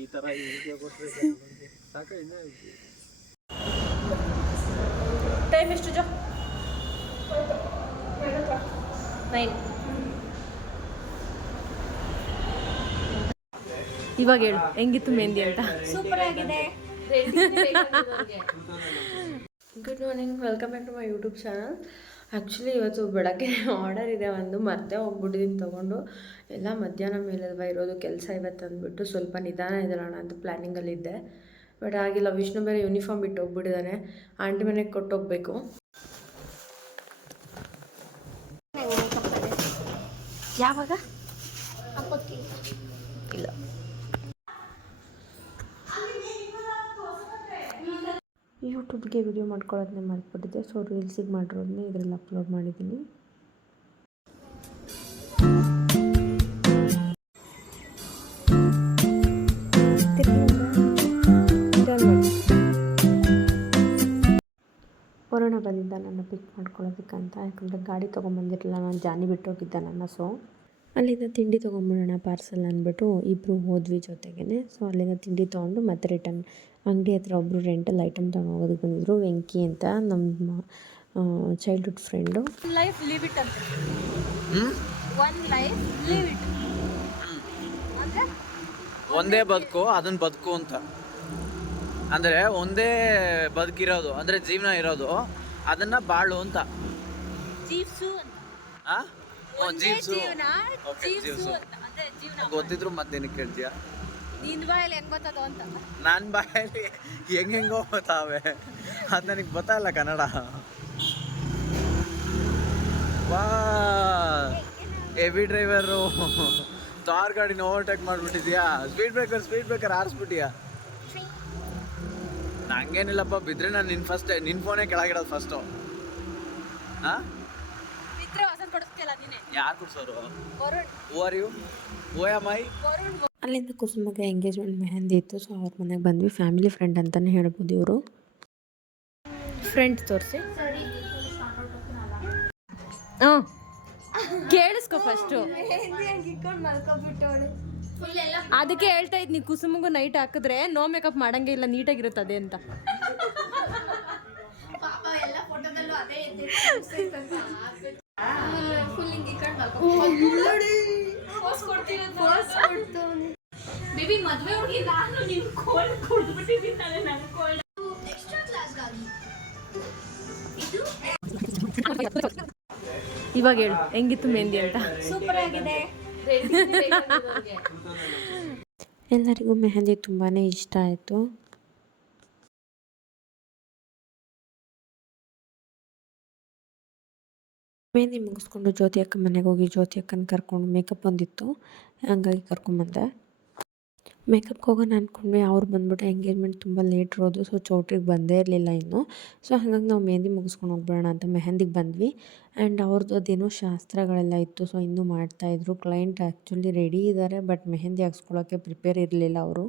ಈ ತರ ವಿಡಿಯೋ ಕೊಟ್ಟರೆ ಸಾಕು. ಇನ್ನೂ ಟೈಮ್ ಎಷ್ಟು ಜೋ 9. ಇವಾಗ ಹೇಳು ಹೆಂಗಿತ್ತು ಮೆಹಂದಿ ಅಂತ. ಸೂಪರ್ ಆಗಿದೆ. Good morning, welcome back to my YouTube channel. Actually ಇವತ್ತು ಬೆಳಗ್ಗೆ ಆರ್ಡರ್ ಇದೆ, ಒಂದು ಮತ್ತೆ ಹೋಗ್ಬಿಟ್ಟಿದ್ದೀನಿ ತೊಗೊಂಡು. ಎಲ್ಲ ಮಧ್ಯಾಹ್ನ ಮೇಲಲ್ವ ಇರೋದು ಕೆಲಸ ಇವತ್ತು ಅಂದ್ಬಿಟ್ಟು ಸ್ವಲ್ಪ ನಿಧಾನ ಇದ್ದೋಣ ಅಂತ ಪ್ಲ್ಯಾನಿಂಗಲ್ಲಿದ್ದೆ. ಬಟ್ ಆಗಿಲ್ಲ, ವಿಷ್ಣು ಬೇರೆ ಯೂನಿಫಾರ್ಮ್ ಬಿಟ್ಟು ಹೋಗ್ಬಿಟ್ಟಿದ್ದಾನೆ. ಆಂಟಿ ಮನೆಗೆ ಕೊಟ್ಟೋಗ್ಬೇಕು. ಯಾವಾಗ ಇಲ್ಲ ಯೂಟ್ಯೂಬ್ಗೆ ವಿಡಿಯೋ ಮಾಡ್ಕೊಳ್ಳೋದನ್ನೇ ಮರೆತುಬಿಟ್ಟಿದ್ದೆ. ಸೊ ರೀಲ್ಸಿಗೆ ಮಾಡಿರೋದನ್ನೇ ಇದರಲ್ಲಿ ಅಪ್ಲೋಡ್ ಮಾಡಿದ್ದೀನಿ. ವರುಣ ಬಂದಿದ್ದ ನನ್ನ ಪಿಕ್ ಮಾಡ್ಕೊಳ್ಳೋದಕ್ಕಂತ. ಯಾಕಂದರೆ ಗಾಡಿ ತೊಗೊಂಬಂದಿರಲಿಲ್ಲ, ನಾನು ಜಾನಿ ಬಿಟ್ಟೋಗಿದ್ದೆ ನನ್ನ. ಸೊ ಅಲ್ಲಿಂದ ತಿಂಡಿ ತೊಗೊಂಬಿಡೋಣ ಪಾರ್ಸಲ್ ಅಂದ್ಬಿಟ್ಟು ಇಬ್ಬರು ಹೋದ್ವಿ ಜೊತೆಗೇ. ಸೊ ಅಲ್ಲಿಂದ ತಿಂಡಿ ತೊಗೊಂಡು ಮತ್ತೆ ರಿಟರ್ನ್ ಅಂಗಡಿ ಹತ್ರ ಒಬ್ಬರು ರೆಂಟಲ್ ಐಟಮ್ ತೊಗೊಂಡು ಹೋಗೋದಕ್ಕೆ ಬಂದಿದ್ರು. ವೆಂಕಿ ಅಂತ, ನಮ್ಮ childhood friend. Life leave it ಅಂತ. ಒನ್ ಲೈಫ್ ಲೀವ್ ಇಟ್ ಅಂದರೆ ಒಂದೇ ಬದುಕು, ಅದನ್ನ ಬದುಕು ಅಂತ. ಅಂದರೆ ಒಂದೇ ಬದುಕಿರೋದು, ಅಂದರೆ ಜೀವನ ಇರೋದು, ಅದನ್ನ ಬಾಳು ಅಂತ. ಜೀವ್ಸು ಅಂತ. ಗೊತ್ತಿದ್ರು ಮತ್ತೇನು ಕೇಳ್ತೀಯ? ನಿನ್ನ ಬಾಯಲ್ಲಿ ಹೆಂಗ್ ಗೊತ್ತದು ಅಂತ. ನನ್ನ ಬಾಯಲ್ಲಿ ಹೆಂಗೆಂಗೋ ಗೊತ್ತಾವೆ, ಅದು ನನಗೆ ಗೊತ್ತಾಗಲ್ಲ ಕನ್ನಡ. ವಾ, ಹೆವಿ ಡ್ರೈವರು ತಾರ್ ಗಾಡಿನ ಓವರ್ಟೇಕ್ ಮಾಡಿಬಿಟ್ಟಿದ್ಯಾ? ಸ್ಪೀಡ್ ಬ್ರೇಕರ್ ಆರಿಸ್ಬಿಟ್ಟಿಯಾ? ನಂಗೇನಿಲ್ಲಪ್ಪ, ಬಿದ್ದರೆ ನಾನು ನಿನ್ನ ಫೋನೇ ಕೆಳಗಿಡೋದು ಫಸ್ಟು. ಹಾಂ, ಯಾರು ಕೊಡ್ಸೋರು? ಅಲ್ಲಿಂದ ಕುಸುಮಗೆ ಎಂಗೇಜ್ಮೆಂಟ್ ಮೆಹಂದಿ ಇತ್ತು. ಸೊ ಅವ್ರ ಮನೆಗೆ ಬಂದ್ವಿ. ಫ್ಯಾಮಿಲಿ ಫ್ರೆಂಡ್ ಅಂತಲೇ ಹೇಳ್ಬೋದು ಇವರು. ಫ್ರೆಂಡ್ಸ್ ತೋರಿಸಿ. ಹಾಂ, ಕೇಳಿಸ್ಕೊ ಫಸ್ಟು. ಅದಕ್ಕೆ ಹೇಳ್ತಾ ಇದ್ನಿ, ಕುಸುಮಗೂ ನೈಟ್ ಹಾಕಿದ್ರೆ ನೋ ಮೇಕಪ್ ಮಾಡಂಗೆ ಇಲ್ಲ, ನೀಟಾಗಿರುತ್ತದೆ ಅಂತ. ಬೇಬಿ ಮದುವೆ ಹುಡುಗಿ ನಾನು ನಿನ್ ಕೋಲ್ಡ್ ಕುಡಿದ್ಬಿಟ್ಟಿದ್ದೀನಿ. ನಾನು ಕೋಲ್ಡ್ ಎಕ್ಸ್ಟ್ರಾ ಕ್ಲಾಸ್ ಗಾಗಿ ಇದು. ಇವಾಗ ಹೇಳು ಹೆಂಗಿತ್ತು ಮೆಹಂದಿ ಅಂತ. ಸೂಪರ್ ಆಗಿದೆ. ಎಲ್ಲರಿಗೂ ಮೆಹಂದಿ ತುಂಬಾ ಇಷ್ಟ ಆಯಿತು. ಮೆಹಂದಿ ಮುಗಿಸ್ಕೊಂಡು ಜ್ಯೋತಿ ಅಕ್ಕ ಮನೆಗೆ ಹೋಗಿ ಜ್ಯೋತಿ ಅಕ್ಕನ ಕರ್ಕೊಂಡು ಮೇಕಪ್ ಬಂದಿತ್ತು, ಹಂಗಾಗಿ ಕರ್ಕೊಂಬಂದೆ. ಮೇಕಪ್ಗೆ ಹೋಗೋಣ ಅಂದ್ಕೊಂಡ್ವಿ. ಅವ್ರು ಬಂದ್ಬಿಟ್ಟು ಎಂಗೇಜ್ಮೆಂಟ್ ತುಂಬ ಲೇಟ್ ಇರೋದು. ಸೊ ಚೌಟ್ರಿಗೆ ಬಂದೇ ಇರಲಿಲ್ಲ ಇನ್ನು. ಸೊ ಹಾಗಾಗಿ ನಾವು ಮೆಹಂದಿ ಮುಗಿಸ್ಕೊಂಡು ಹೋಗ್ಬೇಡ ಅಂತ ಮೆಹಂದಿಗೆ ಬಂದ್ವಿ. ಆ್ಯಂಡ್ ಅವ್ರದ್ದು ಅದೇನೋ ಶಾಸ್ತ್ರಗಳೆಲ್ಲ ಇತ್ತು. ಸೊ ಇನ್ನೂ ಮಾಡ್ತಾಯಿದ್ರು. ಕ್ಲೈಂಟ್ ಆ್ಯಕ್ಚುಲಿ ರೆಡಿ ಇದ್ದಾರೆ, ಬಟ್ ಮೆಹಂದಿ ಹಾಕ್ಸ್ಕೊಳ್ಳೋಕ್ಕೆ ಪ್ರಿಪೇರ್ ಇರಲಿಲ್ಲ ಅವರು.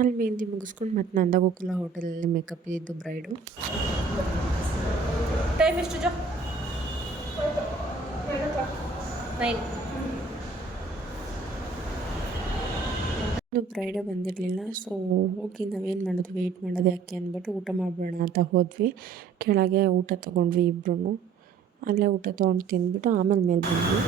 ಅಲ್ಲಿ ಮೆಹಂದಿ ಮುಗಿಸ್ಕೊಂಡು ಮತ್ತೆ ನಂದಗೋಕುಲ ಹೋಟೆಲಲ್ಲಿ ಮೇಕಪ್ ಇದ್ದಿದ್ದು ಬ್ರೈಡು. ಟೈಮ್ ಎಷ್ಟು ಜೋ 9. ಇನ್ನು ಬ್ರೈಡೇ ಬಂದಿರಲಿಲ್ಲ. ಸೊ ಹೋಗಿ ನಾವೇನು ಮಾಡೋದು, ವೆಯ್ಟ್ ಮಾಡೋದು ಯಾಕೆ ಅಂದ್ಬಿಟ್ಟು ಊಟ ಮಾಡಬೇಡ ಅಂತ ಹೋದ್ವಿ. ಕೆಳಗೆ ಊಟ ತೊಗೊಂಡ್ವಿ ಇಬ್ಬರೂ. ಅಲ್ಲೇ ಊಟ ತೊಗೊಂಡು ತಿಂದ್ಬಿಟ್ಟು ಆಮೇಲೆ ಮೇಲೆ ಬಂದ್ವಿ.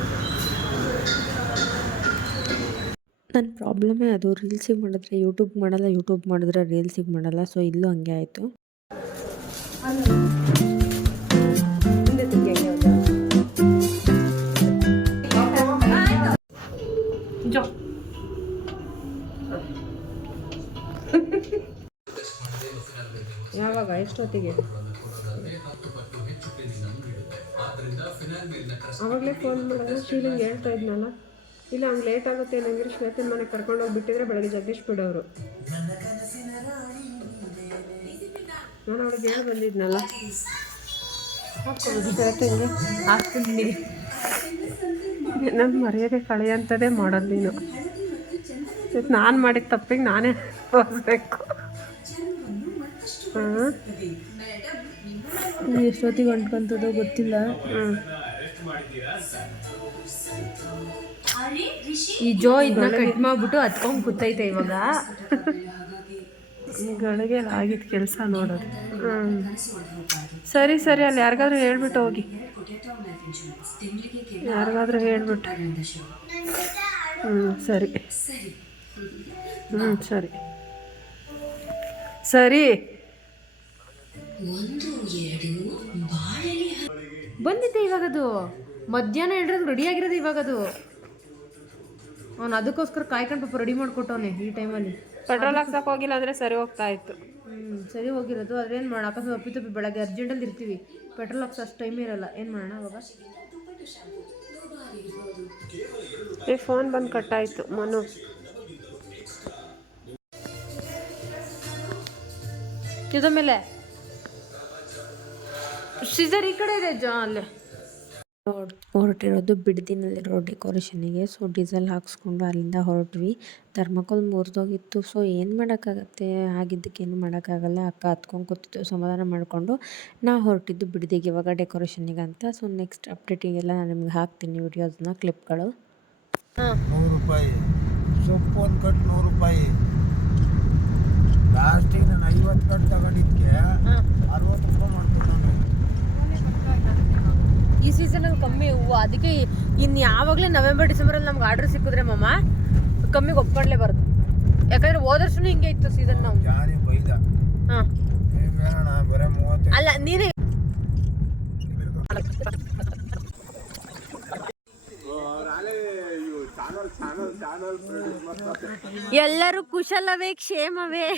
ನನ್ನ ಪ್ರಾಬ್ಲಮೇ ಅದು, ರೀಲ್ಸಿಗೆ ಮಾಡಿದ್ರೆ ಯೂಟ್ಯೂಬ್ ಮಾಡಲ್ಲ, ಯೂಟ್ಯೂಬ್ ಮಾಡಿದ್ರೆ ರೀಲ್ಸಿಗೆ ಮಾಡಲ್ಲ. ಸೊ ಇಲ್ಲೂ ಹಂಗೆ ಆಯಿತು. ಯಾವಾಗ, ಎಷ್ಟೊತ್ತಿಗೆ? ಆವಾಗಲೇ ಫೋನ್ ಮಾಡಿದ್ರೆ ಶೀಲಿಂಗ್ ಹೇಳ್ತಾ ಇದ್ನಲ್ಲ, ಇಲ್ಲ ಹಂಗೆ ಲೇಟ್ ಆಗುತ್ತೆ ನಂಗೆ ಶ್ವೇತನ ಮನೆಗೆ ಕರ್ಕೊಂಡೋಗಿ ಬಿಟ್ಟಿದ್ರೆ ಬೆಳಗ್ಗೆ ಜಗದೀಶ್ ಬಿಡೋರು. ನಾನು ಅವಳಿಗೆ ಹೇಳಿ ಬಂದಿದ್ನಲ್ಲ, ಹಾಕ್ಕೊಬೋದು ಶ್ವೇತಂಗೆ ಹಾಕ್ತೀನಿ. ನನ್ನ ಮರ್ಯಾದೆ ಕಳೆಯಂಥದ್ದೇ ಮಾಡೋದು ನೀನು. ನಾನು ಮಾಡಿದ ತಪ್ಪಿಗೆ ನಾನೇ ಹೋಗ್ಬೇಕು. ಹಾಂ, ಎಷ್ಟೊತ್ತಿಗೆ ಅಂಟ್ಕೊಂತದೋ ಗೊತ್ತಿಲ್ಲ. ಈ ಜೋ ಇದನ್ನ ಕಟ್ ಮಾಡ್ಬಿಟ್ಟು ಹತ್ಕೊಂಡ್ ಕೂತೈತೆ ಇವಾಗ. ಗಳಿಗೆಲ್ಲ ಆಗಿತ್ತು ಕೆಲಸ ನೋಡೋದು. ಸರಿ ಸರಿ, ಅಲ್ಲಿ ಯಾರಿಗಾದ್ರೂ ಹೇಳ್ಬಿಟ್ಟು ಹೋಗಿ, ಯಾರಿಗಾದ್ರೂ ಹೇಳ್ಬಿಟ್ಟು. ಸರಿ ಸರಿ ಸರಿ. ಬಂದಿದ್ದೆ ಇವಾಗದು, ಮಧ್ಯಾಹ್ನ ಹೇಳಿರೋದು ರೆಡಿ ಆಗಿರೋದು ಇವಾಗದು. ಅವ್ನು ಅದಕ್ಕೋಸ್ಕರ ಕಾಯ್ಕೊಂಡು ಪಾಪ ರೆಡಿ ಮಾಡಿಕೊಟ್ಟವನೆ ಈ ಟೈಮಲ್ಲಿ. ಪೆಟ್ರೋಲ್ ಹಾಕ್ಸಕ್ಕೆ ಹೋಗಿಲ್ಲ ಅಂದರೆ ಸರಿ ಹೋಗ್ತಾ ಇತ್ತು. ಸರಿ ಹೋಗಿರೋದು. ಅದೇನು ಮಾಡೋಣ, ಅಕಸ್ಮಾತ್ ಒಪ್ಪಿ ಬೆಳಗ್ಗೆ ಅರ್ಜೆಂಟಲ್ಲಿ ಇರ್ತೀವಿ, ಪೆಟ್ರೋಲ್ ಹಾಕ್ಸೋ ಅಷ್ಟು ಟೈಮ್ ಇರಲ್ಲ, ಏನು ಮಾಡೋಣ ಅವಾಗ. ಈ ಫೋನ್ ಬಂದು ಕಟ್ಟಾಯಿತು ಮನು. ಇದ್ರ ಮೇಲೆ ಸೀಸರ್ ಈ ಕಡೆ ಇದೆ ಅಲ್ಲೇ. ಹೊರಟಿರೋದು ಬಿಡದಿನಲ್ಲಿರೋ ಡೆಕೋರೇಷನಿಗೆ. ಸೊ ಡೀಸೆಲ್ ಹಾಕ್ಸ್ಕೊಂಡು ಅಲ್ಲಿಂದ ಹೊರಟ್ವಿ. ಥರ್ಮಕೋಲ್ ಮುರಿದೋಗಿತ್ತು. ಸೊ ಏನು ಮಾಡೋಕ್ಕಾಗತ್ತೆ, ಆಗಿದ್ದಕ್ಕೇನು ಮಾಡೋಕ್ಕಾಗಲ್ಲ. ಅಕ್ಕ ಹತ್ಕೊಂಡು ಕೂತಿತ್ತು, ಸಮಾಧಾನ ಮಾಡಿಕೊಂಡು ನಾ ಹೊರಟಿದ್ದು ಬಿಡದಿಗೆ ಇವಾಗ ಡೆಕೋರೇಷನಿಗೆ ಅಂತ. ಸೊ ನೆಕ್ಸ್ಟ್ ಅಪ್ಡೇಟಿಗೆಲ್ಲ ನಾನು ನಿಮ್ಗೆ ಹಾಕ್ತೀನಿ ವಿಡಿಯೋಸ್ನ, ಕ್ಲಿಪ್ಗಳು. 100 ರೂಪಾಯಿ ಸೊಪ್ಪು, ಒಂದು ಕಟ್ಟು 100 ರೂಪಾಯಿ. ಲಾಸ್ಟಿಗೆ ನಾನು 50 ಕಟ್ಟು ತಗೊಂಡಿದ್ದಕ್ಕೆ 60 ರೂಪಾಯಿ ಮಾಡ್ಕೊಂಡು ಈ ಸೀಸನಲ್ಲಿ ಕಮ್ಮಿ ಹೂವು, ಅದಕ್ಕೆ ಇನ್ನು ಯಾವಾಗಲೇ ನವೆಂಬರ್ ಡಿಸೆಂಬರಲ್ಲಿ ನಮ್ಗೆ ಆರ್ಡರ್ ಸಿಕ್ಕಿದ್ರೆ ಮಾಮ ಕಮ್ಮಿಗೆ ಒಪ್ಕೊಳ್ಳೇಬಾರ್ದು. ಯಾಕಂದ್ರೆ ಹೋದ ವರ್ಷನೂ ಹಿಂಗೆ ಇತ್ತು ಸೀಸನ್. ನಾವು ಯಾರೇ ಬೈದ ಹಾಂ ಬರೀ 30 ಅಲ್ಲ ನೀನೇ ಎಲ್ಲರೂ ಕುಶಲವೇ ಕ್ಷೇಮವೇ.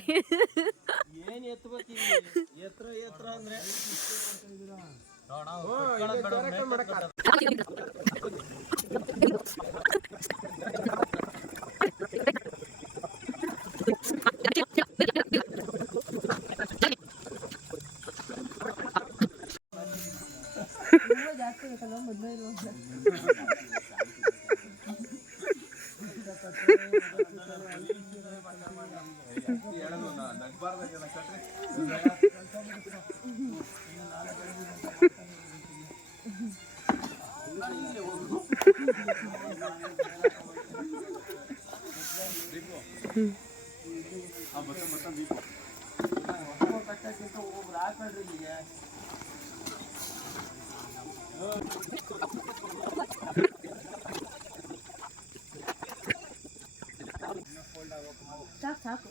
ಸಾಕು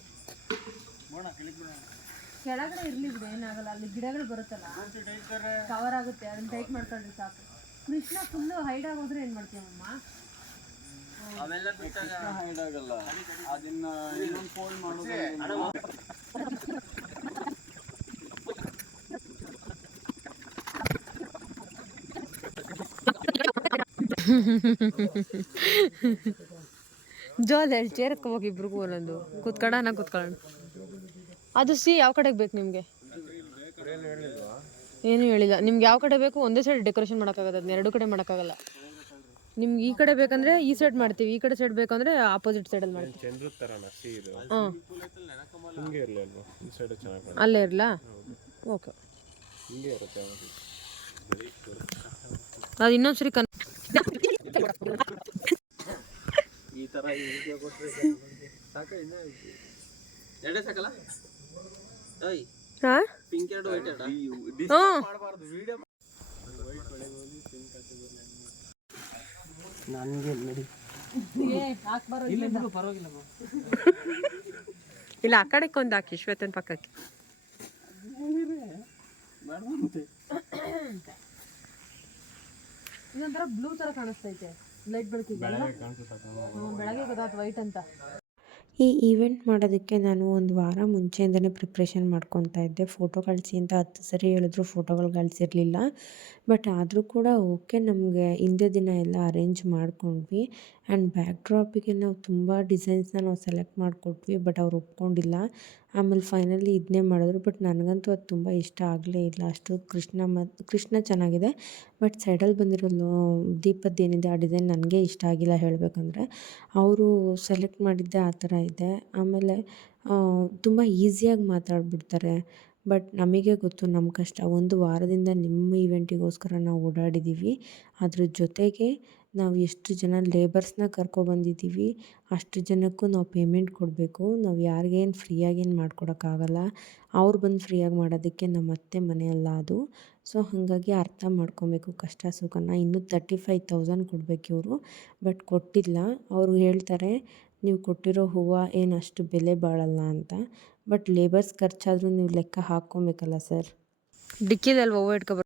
ಕೆಳಗಡೆ ಇರ್ಲಿ ಬಿಡು, ಏನಾಗಲ್ಲ. ಅಲ್ಲಿ ಗಿಡಗಳು ಬರುತ್ತಲ್ಲ ಕವರ್ ಆಗುತ್ತೆ, ಅದನ್ನ ಟೈಟ್ ಮಾಡ್ಕೊಂಡ್ರೆ ಸಾಕು. ಕೃಷ್ಣ ಫುಲ್ಲು ಹೈಡ್ ಆಗೋದ್ರೆ ಏನ್ ಮಾಡ್ತೀವಮ್ಮ? ಅವೆಲ್ಲ ಬಿಟ್ಟಾಗ ಹೈಡ್ ಆಗಲ್ಲ, ಅದನ್ನ ಇನ್ನೊಂದು ಫೋಲ್ಡ್ ಮಾಡೋದು. ಜೋಲ್ ಚೇರ್ ಹೋಗಿ ಇಬ್ರಿಗೂ ಒಂದೊಂದು ಕೂತ್ಕೊಳ್ಳೋಣ. ಅದು ಯಾವ ಕಡೆಗೆ ಬೇಕು ನಿಮಗೆ? ಏನು ಹೇಳಿಲ್ಲ. ನಿಮ್ಗೆ ಯಾವ ಕಡೆ ಬೇಕು ಒಂದೇ ಸೈಡ್ ಡೆಕೋರೇಷನ್ ಮಾಡೋಕ್ಕಾಗತ್ತೆ, ಅದನ್ನ ಎರಡು ಕಡೆ ಮಾಡೋಕ್ಕಾಗಲ್ಲ. ನಿಮ್ಗೆ ಈ ಕಡೆ ಬೇಕಂದ್ರೆ ಈ ಸೈಡ್ ಮಾಡ್ತೀವಿ, ಈ ಕಡೆ ಸೈಡ್ ಬೇಕಂದ್ರೆ ಆಪೋಸಿಟ್ ಸೈಡಲ್ಲಿ ಮಾಡ್ತೀವಿ. ಹಾಂ ಅಲ್ಲೇ ಇರಲಾ? ಓಕೆ. ಅದು ಇನ್ನೊಂದ್ಸರಿ ಈ ತರ ಸಾಕಲ್ಲ. ಪಿಂಕ್ ಎರಡು ವೈಟ್ ಇಲ್ಲ, ಆ ಕಡೆಗೆ ಒಂದು ಹಾಕಿ, ಶ್ವೇತನ್ ಪಕ್ಕಕ್ಕೆ. ಇದೊಂಥರ ಬ್ಲೂ ತರ ಕಾಣಿಸ್ತೈತೆ ಲೈಟ್ ಬೆಳಕಿಗೆ. ಬೆಳಗ್ಗೆ ಗೊತ್ತಾಯ್ತು ವೈಟ್ ಅಂತ. ಈ ಈವೆಂಟ್ ಮಾಡೋದಕ್ಕೆ ನಾನು ಒಂದು ವಾರ ಮುಂಚೆಯಿಂದನೇ ಪ್ರಿಪ್ರೇಷನ್ ಮಾಡ್ಕೊತಾ ಇದ್ದೆ. ಫೋಟೋ ಕಳಿಸಿ ಅಂತ 10 ಸರಿ ಹೇಳಿದ್ರು ಫೋಟೋಗಳು ಕಳಿಸಿರಲಿಲ್ಲ. ಬಟ್ ಆದರೂ ಕೂಡ ಓಕೆ, ನಮಗೆ ಹಿಂದೆ ದಿನ ಎಲ್ಲ ಅರೇಂಜ್ ಮಾಡ್ಕೊಂಡ್ವಿ. ಆ್ಯಂಡ್ ಬ್ಯಾಕ್ ಡ್ರಾಪಿಗೆ ನಾವು ತುಂಬ ಡಿಸೈನ್ಸ್ನ ನಾವು ಸೆಲೆಕ್ಟ್ ಮಾಡಿಕೊಟ್ವಿ, ಬಟ್ ಅವ್ರು ಒಪ್ಕೊಂಡಿಲ್ಲ. ಆಮೇಲೆ ಫೈನಲಿ ಇದನ್ನೇ ಮಾಡಿದ್ರು. ಬಟ್ ನನಗಂತೂ ಅದು ತುಂಬ ಇಷ್ಟ ಆಗಲೇ ಇಲ್ಲ. ಅಷ್ಟು ಕೃಷ್ಣ ಚೆನ್ನಾಗಿದೆ, ಬಟ್ ಸೈಡಲ್ಲಿ ಬಂದಿರೋ ದೀಪದ್ದೇನಿದೆ ಆ ಡಿಸೈನ್ ನನಗೆ ಇಷ್ಟ ಆಗಿಲ್ಲ ಹೇಳಬೇಕಂದ್ರೆ. ಅವರು ಸೆಲೆಕ್ಟ್ ಮಾಡಿದ್ದೆ ಆ ಥರ ಇದೆ. ಆಮೇಲೆ ತುಂಬ ಈಸಿಯಾಗಿ ಮಾತಾಡ್ಬಿಡ್ತಾರೆ. ಬಟ್ ನಮಗೆ ಗೊತ್ತು ನಮ್ಮ ಕಷ್ಟ. ಒಂದು ವಾರದಿಂದ ನಿಮ್ಮ ಇವೆಂಟಿಗೋಸ್ಕರ ನಾವು ಓಡಾಡಿದ್ದೀವಿ. ಅದ್ರ ಜೊತೆಗೆ ನಾವು ಎಷ್ಟು ಜನ ಲೇಬರ್ಸ್ನ ಕರ್ಕೊಬಂದಿದ್ದೀವಿ, ಅಷ್ಟು ಜನಕ್ಕೂ ನಾವು ಪೇಮೆಂಟ್ ಕೊಡಬೇಕು. ನಾವು ಯಾರಿಗೇನು ಫ್ರೀಯಾಗೇನು ಮಾಡ್ಕೊಡೋಕ್ಕಾಗಲ್ಲ. ಅವ್ರು ಬಂದು ಫ್ರೀಯಾಗಿ ಮಾಡೋದಕ್ಕೆ ನಮ್ಮ ಅತ್ತೆ ಮನೆಯಲ್ಲ ಅದು. ಸೊ ಹಾಗಾಗಿ ಅರ್ಥ ಮಾಡ್ಕೊಬೇಕು ಕಷ್ಟ ಸುಖನ. ಇನ್ನೂ 35,000 ಕೊಡಬೇಕು ಇವರು, ಬಟ್ ಕೊಟ್ಟಿಲ್ಲ. ಅವರು ಹೇಳ್ತಾರೆ ನೀವು ಕೊಟ್ಟಿರೋ ಹೂವು ಏನು ಅಷ್ಟು ಬೆಲೆ ಬಾಳಲ್ಲ ಅಂತ. ಬಟ್ ಲೇಬರ್ಸ್ ಖರ್ಚಾದರೂ ನೀವು ಲೆಕ್ಕ ಹಾಕ್ಕೊಬೇಕಲ್ಲ ಸರ್. ಡಿಕ್ಕಿದಲ್ಲಿ ಹೂವು ಇಟ್ಕೊಬ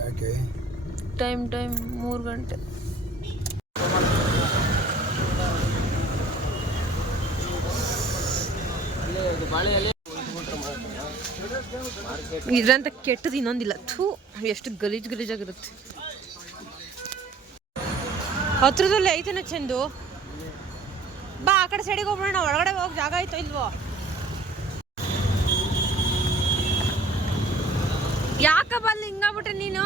ಯಾಕೆ ಟೈಮ್ 3 ಗಂಟೆ. ಇದ್ರಂತ ಕೆಟ್ಟದ್ದು ಇನ್ನೊಂದಿಲ್ಲ. ಥೂ, ಎಷ್ಟು ಗಲೀಜಾಗಿರುತ್ತೆ. ಹತ್ರದಲ್ಲೇ ಐತನ ಚೆಂದು. ಬಾ ಆ ಕಡೆ ಸೈಡಿಗೆ ಹೋಗ್ಬಿಡೋಣ. ಒಳಗಡೆ ಹೋಗಿ ಜಾಗ ಆಯ್ತೋ ಇಲ್ವೋ? ಯಾಕ ಬಲ್ಲಿ ಹಿಂಗಾಗ್ಬಿಟ್ರೆ ನೀನು?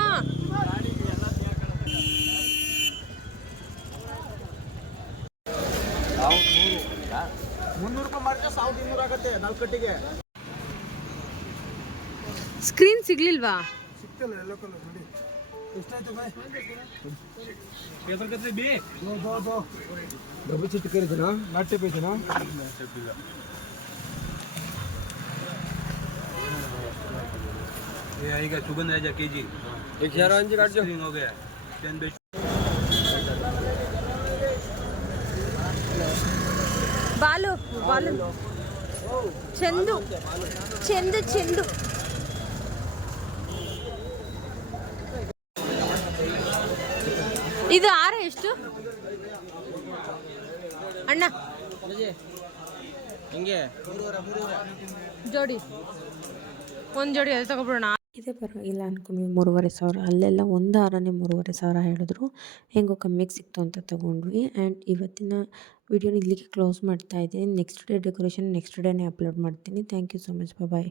ಸ್ಕ್ರೀನ್ ಸಿಗ್ಲಿಲ್ವಾ? ಸಿಕ್ತಲ್ಲ ಎಲ್ಲೋ ಕಲರ್ ನೋಡಿ. ಎಷ್ಟಾಯ್ತು ಬಾಯ್? ಡಬ್ಬಲ್ ಚಿಟ್ಟು ಕರೀತೀನಾ? ನಾಟ್ಯ ಪೈಸನಾ? ये आएगा सुगंध राजा केजी 11 काट दो हो गया 10 बेच ಬಾಲು ಚೆಂಡು ಇದು ಆರ ಎಷ್ಟು ಅಣ್ಣ? ಜೋಡಿ ಒಂದು ಜೋಡಿ ಅದು ತಗೊಬಿಡೋಣ. ಇದೇ ಪರವಾಗಿಲ್ಲ ಅಂದ್ಕೊಂಡ್ವಿ. 3,500 ಅಲ್ಲೆಲ್ಲ ಒಂದು ಹಾರನೇ 3,500 ಹೇಳಿದ್ರು. ಹೆಂಗೋ ಕಮ್ಮಿಗೆ ಸಿಕ್ತು ಅಂತ ತೊಗೊಂಡ್ವಿ. ಆ್ಯಂಡ್ ಇವತ್ತಿನ ವಿಡಿಯೋನ ಇಲ್ಲಿಗೆ ಕ್ಲೋಸ್ ಮಾಡ್ತಾ ಇದ್ದೀನಿ. ನೆಕ್ಸ್ಟ್ ಡೇ ಡೆಕೋರೇಷನ್ ನೆಕ್ಸ್ಟ್ ಡೇನೇ ಅಪ್ಲೋಡ್ ಮಾಡ್ತೀನಿ. Thank you so much. Bye.